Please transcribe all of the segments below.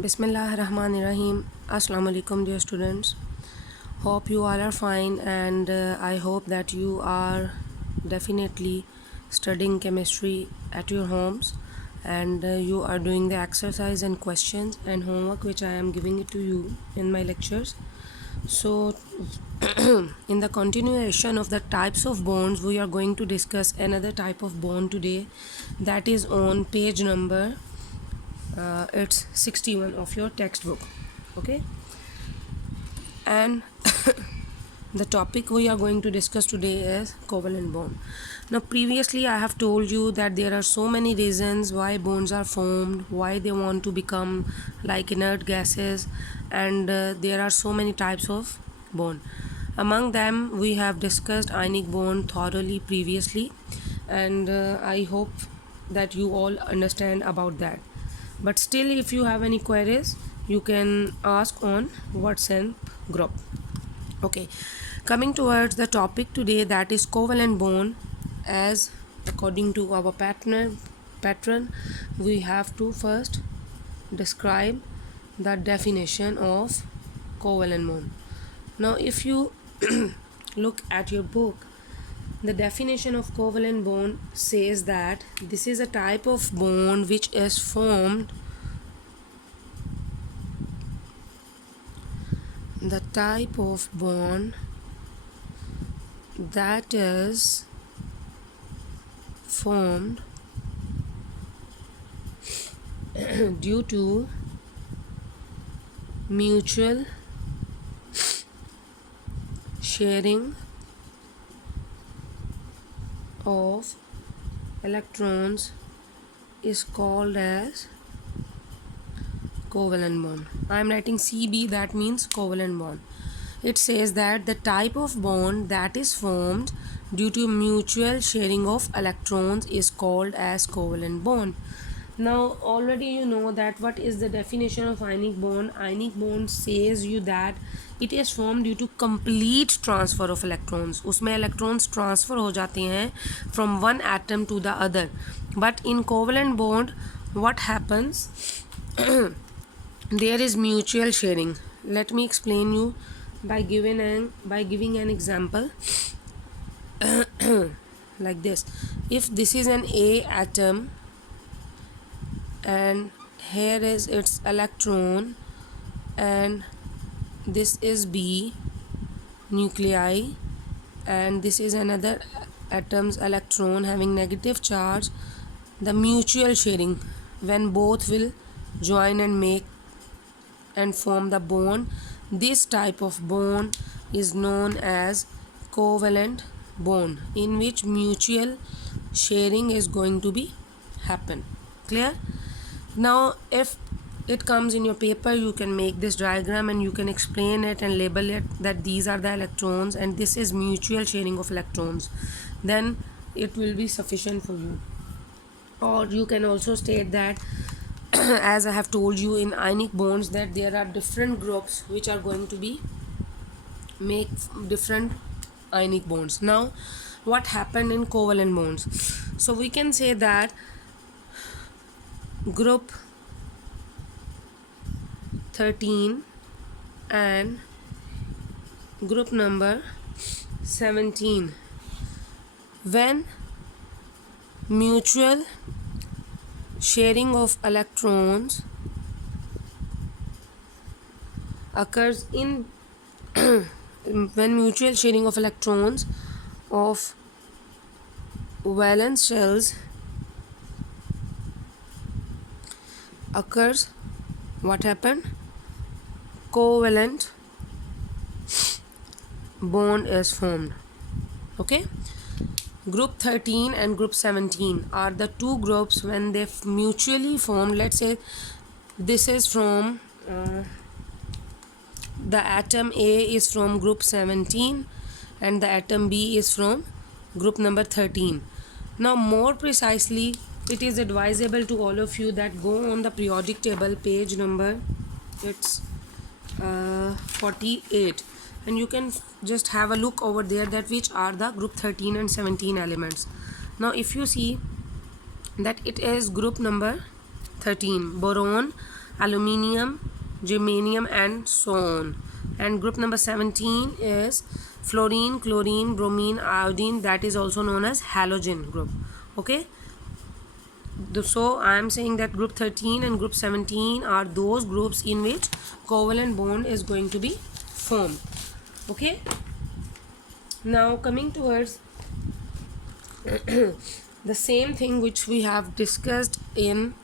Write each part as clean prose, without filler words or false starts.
Bismillahirrahmanirrahim. Assalamu alaikum, dear students. Hope you all are fine, and I hope that you are definitely studying chemistry at your homes, and you are doing the exercise and questions and homework which I am giving it to you in my lectures. So, in the continuation of the types of bonds, we are going to discuss another type of bond today, that is on page number it's 61 of your textbook. Okay, and the topic we are going to discuss today is covalent bond. Now previously I have told you that there are so many reasons why bonds are formed, why they want to become like inert gases, and there are so many types of bond. Among them we have discussed ionic bond thoroughly previously, and I hope that you all understand about that. But still, if you have any queries, you can ask on WhatsApp group. Okay, coming towards the topic today, that is covalent bond. As according to our pattern, we have to first describe the definition of covalent bond. Now if you look at your book, the definition of covalent bond says that this is a type of bond which is formed the type of bond that is formed due to mutual sharing of electrons is called as covalent bond. I am writing CB, that means covalent bond. It says that the type of bond that is formed due to mutual sharing of electrons is called as covalent bond. Now already you know that what is the definition of ionic bond. Ionic bond says you that it is formed due to complete transfer of electrons. उसमें electrons transfer हो जाते हैं from one atom to the other. But in covalent bond, what happens? There is mutual sharing. Let me explain you by giving an example. Like this: if this is an A atom and here is its electron, and this is B nuclei, and this is another atom's electron having negative charge, the mutual sharing, when both will join and make and form the bond, this type of bond is known as covalent bond, in which mutual sharing is going to be happen. Clear? Now if it comes in your paper, you can make this diagram and you can explain it and label it that these are the electrons and this is mutual sharing of electrons, then it will be sufficient for you. Or you can also state that as I have told you in ionic bonds, that there are different groups which are going to be make different ionic bonds. Now what happened in covalent bonds? So we can say that group 13 and group number 17, when mutual sharing of electrons occurs in when mutual sharing of electrons of valence shells occurs, what happened? Covalent bond is formed. Okay, group 13 and group 17 are the two groups when they mutually formed. Let's say this is from the atom A is from group 17 and the atom B is from group number 13. Now more precisely, it is advisable to all of you that go on the periodic table, page number it's 48, and you can just have a look over there that which are the group 13 and 17 elements. Now if you see that it is group number 13, boron, aluminium, germanium, and so on. And group number 17 is fluorine, chlorine, bromine, iodine, that is also known as halogen group. Okay, so I am saying that group 13 and group 17 are those groups in which covalent bond is going to be formed. Okay, now coming towards the same thing which we have discussed in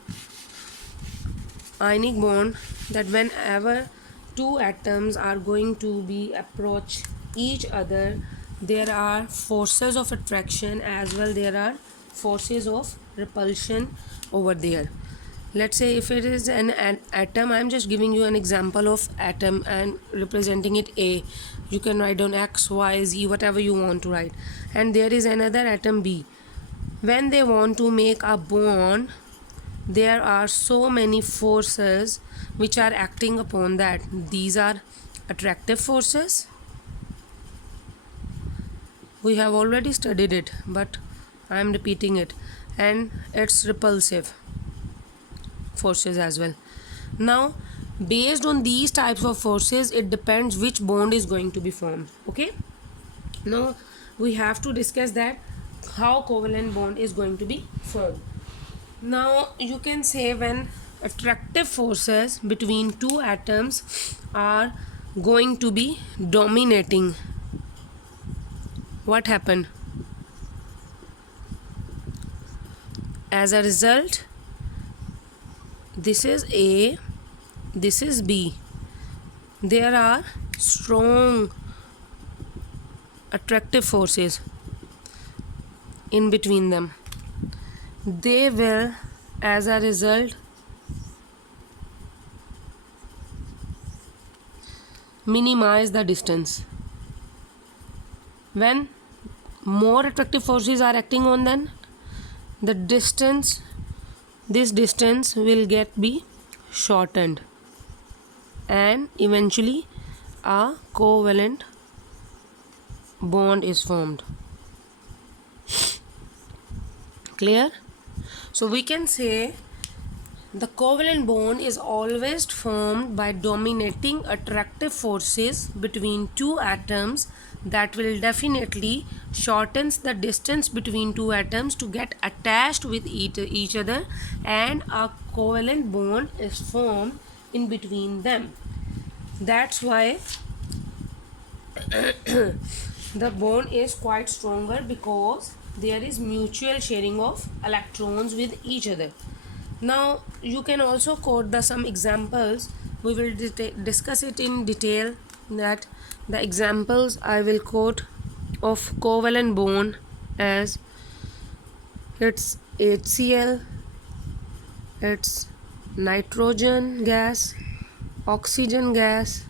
ionic bond, that whenever two atoms are going to be approach each other, there are forces of attraction as well there are forces of repulsion over there. Let's say if it is an atom, I'm just giving you an example of atom and representing it A. You can write down X, Y, Z, whatever you want to write. And there is another atom B. When they want to make a bond, there are so many forces which are acting upon that. These are attractive forces. We have already studied it, but I am repeating it. And it's repulsive forces as well. Now, based on these types of forces, it depends which bond is going to be formed. Okay, now we have to discuss that how covalent bond is going to be formed. Now you can say when attractive forces between two atoms are going to be dominating, what happened? As a result, this is A, this is B. There are strong attractive forces in between them. They will, as a result, minimize the distance. When more attractive forces are acting on them, the distance, this distance will be shortened and eventually a covalent bond is formed. Clear? So we can say the covalent bond is always formed by dominating attractive forces between two atoms that will definitely shortens the distance between two atoms to get attached with each other, and a covalent bond is formed in between them. That's why the bond is quite stronger, because there is mutual sharing of electrons with each other. Now you can also quote some examples. We will discuss it in detail, that the examples I will quote of covalent bond as it's HCl, it's nitrogen gas, oxygen gas.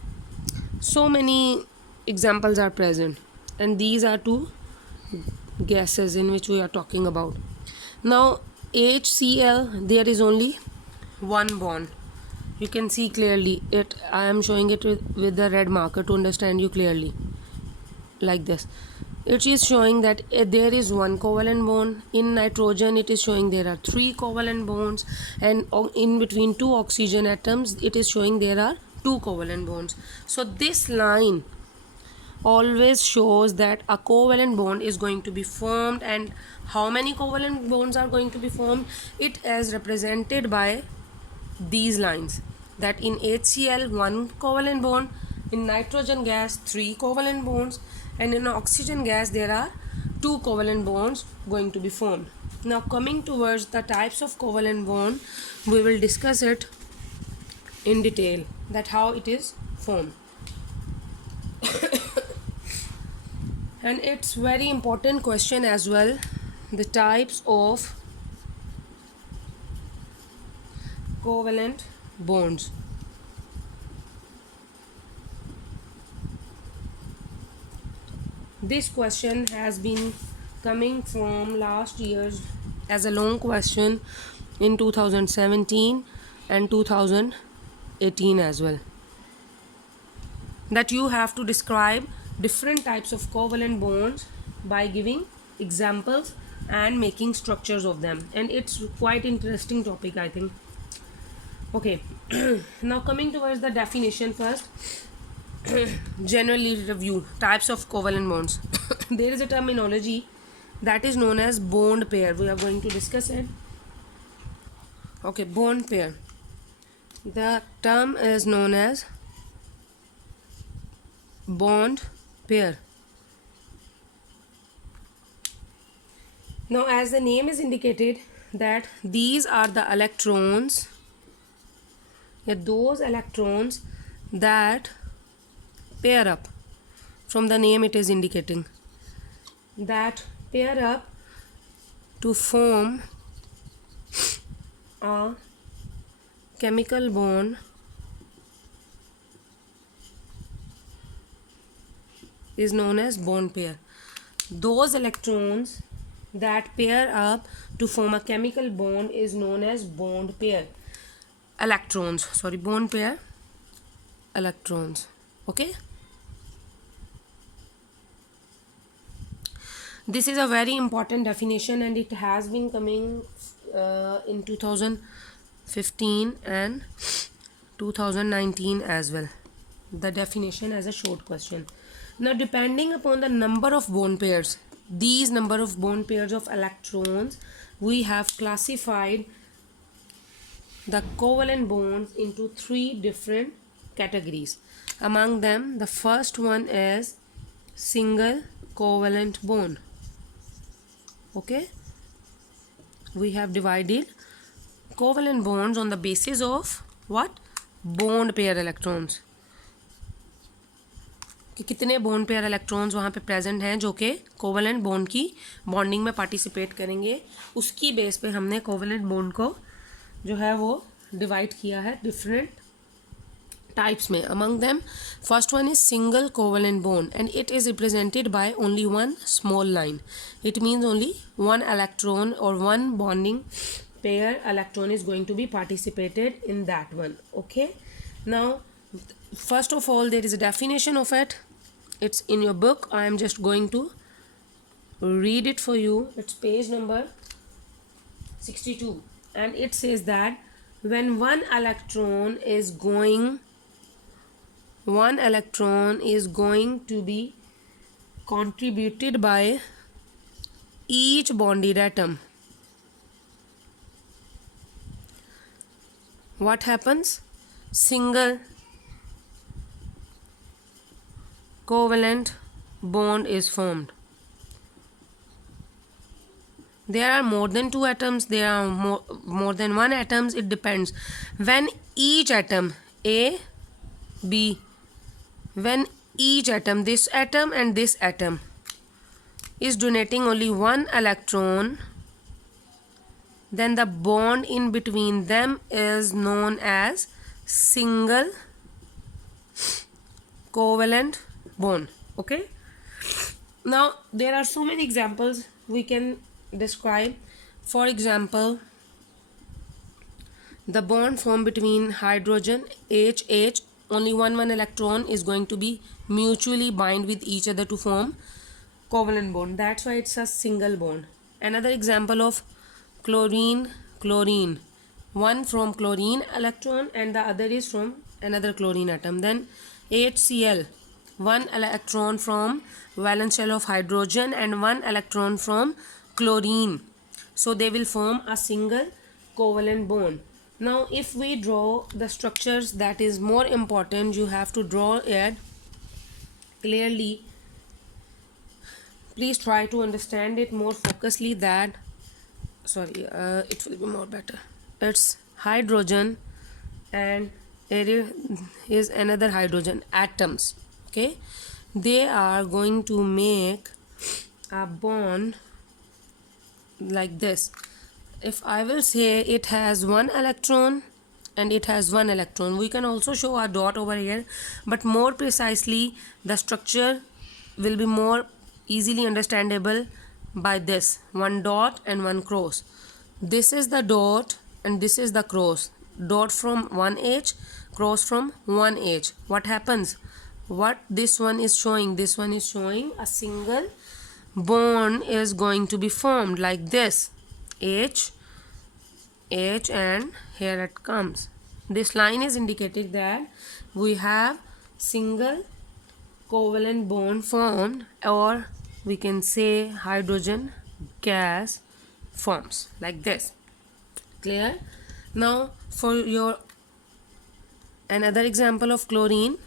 So many examples are present, and these are two gases in which we are talking about. Now HCl, there is only one bond. You can see clearly it. I am showing it with the red marker to understand you clearly, like this. It is showing that there is one covalent bond. In nitrogen it is showing there are three covalent bonds, and in between two oxygen atoms it is showing there are two covalent bonds. So this line always shows that a covalent bond is going to be formed, and how many covalent bonds are going to be formed, it is represented by these lines, that in HCl one covalent bond, in nitrogen gas three covalent bonds, and in oxygen gas there are two covalent bonds going to be formed. Now coming towards the types of covalent bond, we will discuss it in detail, that how it is formed. And it's very important question as well, the types of covalent bonds. This question has been coming from last year's as a long question in 2017 and 2018 as well, that you have to describe different types of covalent bonds by giving examples and making structures of them. And it's quite interesting topic, I think. Okay, now coming towards the definition first. Generally review types of covalent bonds. There is a terminology that is known as bond pair. We are going to discuss it. Okay, bond pair. The term is known as bond pair. Now, as the name is indicated, that these are the electrons, those electrons that pair up. From the name, it is indicating that pair up to form a chemical bond is known as bond pair. Those electrons that pair up to form a chemical bond is known as bond pair. Bond pair electrons. Okay, this is a very important definition, and it has been coming in 2015 and 2019 as well. The definition as a short question. Now, depending upon the number of bond pairs, these number of bond pairs of electrons, we have classified the covalent bonds into three different categories. Among them, the first one is single covalent bond. Okay, we have divided covalent bonds on the basis of what? Bond pair electrons. कि कितने bond pair electrons वहाँ पे present हैं जो कि covalent bond की bonding में participate करेंगे, उसकी बेस पे हमने कोवलेंट बॉन्ड को जो है वो डिवाइड किया है डिफरेंट टाइप्स में. Among them first one is single covalent bond and it is represented by only one small line. It means only one electron और one bonding pair electron is going to be participated in that one. Okay, now first of all, there is a definition of it. It's in your book. I am just going to read it for you. It's page number 62, and it says that when one electron is going to be contributed by each bonded atom, what happens? Single covalent bond is formed. There are more than two atoms, there are more than one atoms, it depends. When each atom A, B, when each atom, this atom and this atom, is donating only one electron, then the bond in between them is known as single covalent bond. Okay, now there are so many examples we can describe. For example, the bond formed between hydrogen HH, only one electron is going to be mutually bind with each other to form covalent bond. That's why it's a single bond. Another example of chlorine, one from chlorine electron and the other is from another chlorine atom. Then HCl, one electron from valence shell of hydrogen and one electron from chlorine, so they will form a single covalent bond. Now if we draw the structures, that is more important, you have to draw it clearly. Please try to understand it more focusedly. That it will be more better. It's hydrogen and there is another hydrogen atoms. Okay, they are going to make a bond like this. If I will say it has one electron and it has one electron, we can also show a dot over here, but more precisely the structure will be more easily understandable by this one dot and one cross. This is the dot and this is the cross. Dot from one edge, cross from one edge. What happens? What this one is showing? This one is showing a single bond is going to be formed like this. H, and here it comes. This line is indicating that we have single covalent bond formed, or we can say hydrogen gas forms like this. Clear? Now for your another example of chlorine,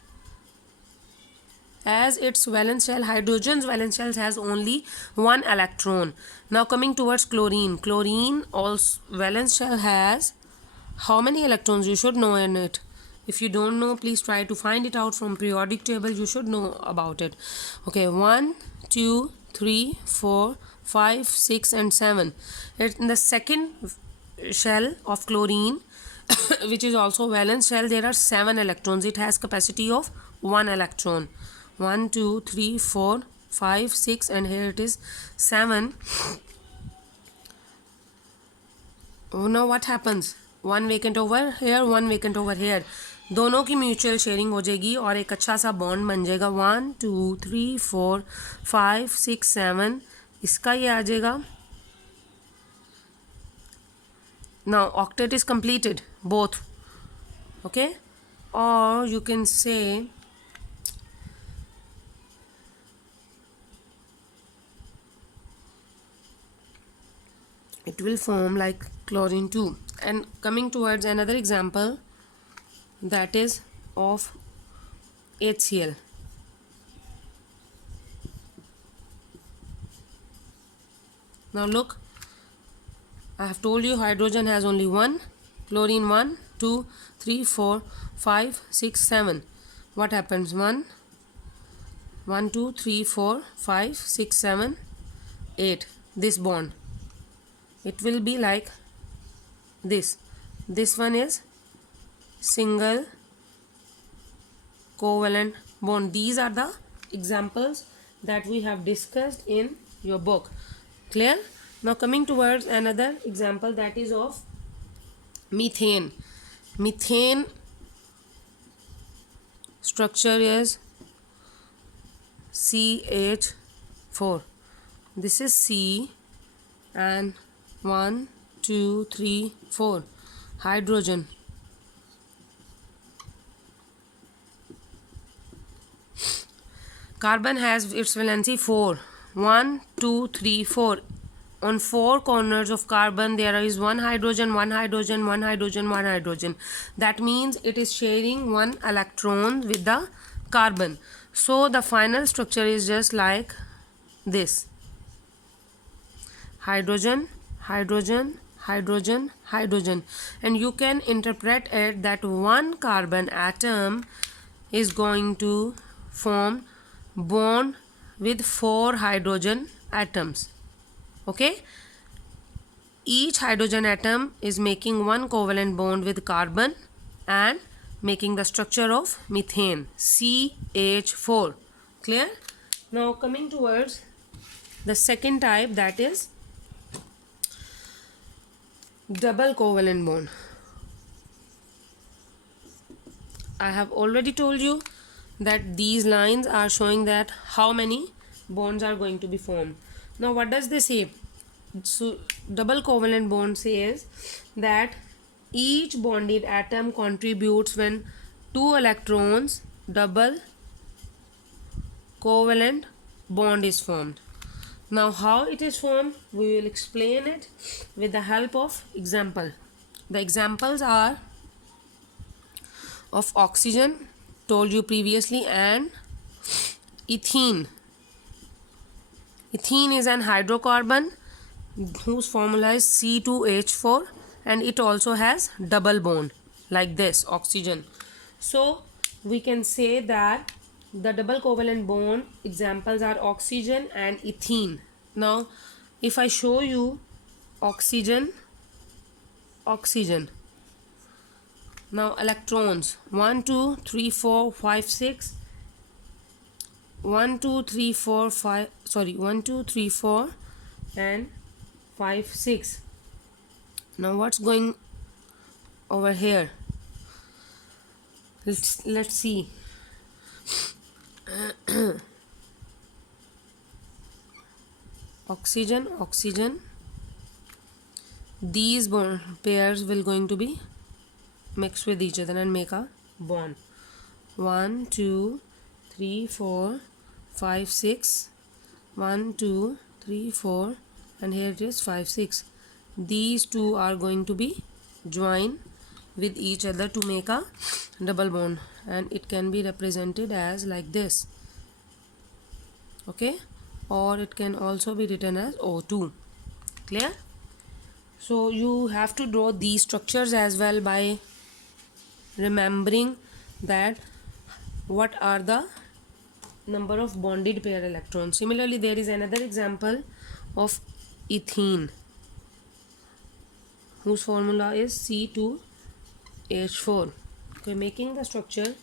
as its valence shell, hydrogen's valence shell has only one electron. Now coming towards chlorine, chlorine also valence shell has how many electrons? You should know in it. If you don't know, please try to find it out from periodic table. You should know about it. Okay, 1, 2, 3, 4, 5, 6 and 7. In the second shell of chlorine which is also valence shell, there are 7 electrons. It has capacity of 1 electron. 1, 2, 3, 4, 5, 6 and here it is 7. Oh, now what happens? One vacant over here, one vacant over here, दोनों की mutual sharing हो जाएगी और एक अच्छा सा bond बन जाएगा. 1, 2, 3, 4, 5, 6, 7. इसका ये आ जाएगा. Now octet is completed both. Okay, और you can say it will form like chlorine 2. And coming towards another example, that is of HCl. Now look, I have told you hydrogen has only one, chlorine 1, 2, 3, 4, 5, 6, 7. What happens? 1, 2, 3, 4, 5, 6, 7, 8. This bond, it will be like this. This one is single covalent bond. These are the examples that we have discussed in your book. Clear? Now coming towards another example, that is of methane. Methane structure is CH4. This is C and 1, 2, 3, 4. Hydrogen. Carbon has its valency 4. 1, 2, 3, 4. On 4 corners of carbon there is one hydrogen, one hydrogen, one hydrogen, one hydrogen. That means it is sharing one electron with the carbon. So the final structure is just like this. Hydrogen, hydrogen, hydrogen, hydrogen, and you can interpret it that one carbon atom is going to form bond with 4 hydrogen atoms. Okay, each hydrogen atom is making one covalent bond with carbon and making the structure of methane, CH4. Clear? Now coming towards the second type, that is double covalent bond. I have already told you that these lines are showing that how many bonds are going to be formed. Now what does they say? So double covalent bond says that each bonded atom contributes when 2 electrons, double covalent bond is formed. Now how it is formed, we will explain it with the help of example. The examples are of oxygen, told you previously, and ethene. Ethene is an hydrocarbon whose formula is C2H4 and it also has double bond like this, oxygen. So we can say that the double covalent bond examples are oxygen and ethene. Now if I show you oxygen, oxygen. Now electrons 1, 2, 3, 4, 5, 6. 1, 2, 3, 4, 5. Sorry, 1, 2, 3, 4 and 5, 6. Now what's going over here? Let's see. Oxygen, oxygen. These bond pairs will going to be mix with each other and make a bond. 1 2 3 4 5 6. 1 2 3 4, and here it is 5 6. These two are going to be joined with each other to make a double bond, and it can be represented as like this. Okay, or it can also be written as O2. Clear? So you have to draw these structures as well by remembering that what are the number of bonded pair electrons. Similarly, there is another example of ethene, whose formula is C2H4. Okay, making the structure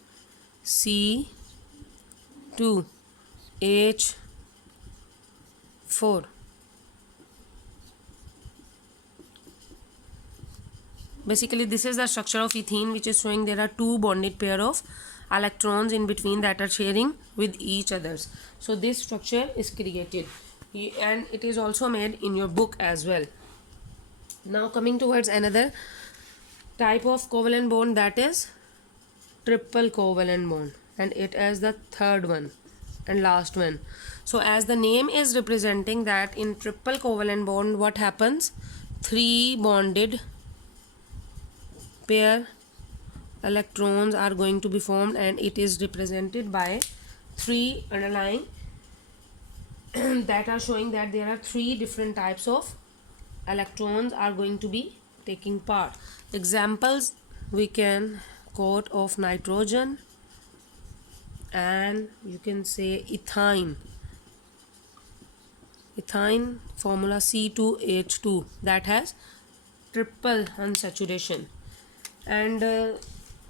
C2H4. Basically, this is the structure of ethene, which is showing there are two bonded pair of electrons in between that are sharing with each others. So this structure is created, and it is also made in your book as well. Now coming towards another type of covalent bond, that is triple covalent bond, and it is the third one and last one. So as the name is representing that in triple covalent bond, what happens? Three bonded pair electrons are going to be formed, and it is represented by three underlying that are showing that there are three different types of electrons are going to be taking part. Examples we can quote of nitrogen, and you can say ethine formula C2H2, that has triple unsaturation. And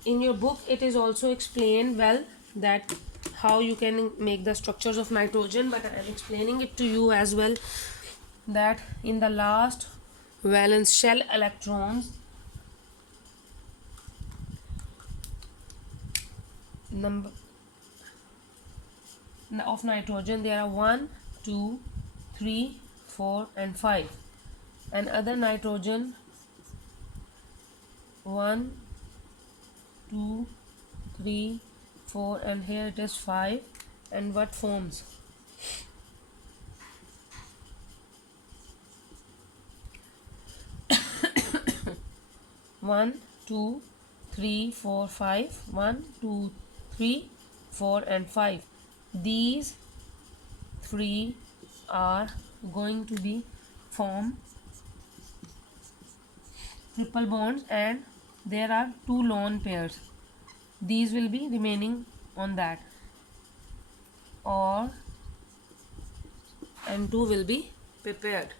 in your book it is also explained well that how you can make the structures of nitrogen, but I am explaining it to you as well, that in the last valence shell electrons number of nitrogen, there are 1 2 3 4 and 5, and other nitrogen 1 2 3 4, and here it is 5, and what forms? One, 2, 3, 4, 5. 1 2 3 4 and 5. These three are going to be form triple bonds, and there are two lone pairs. These will be remaining on that, or N2 will be prepared.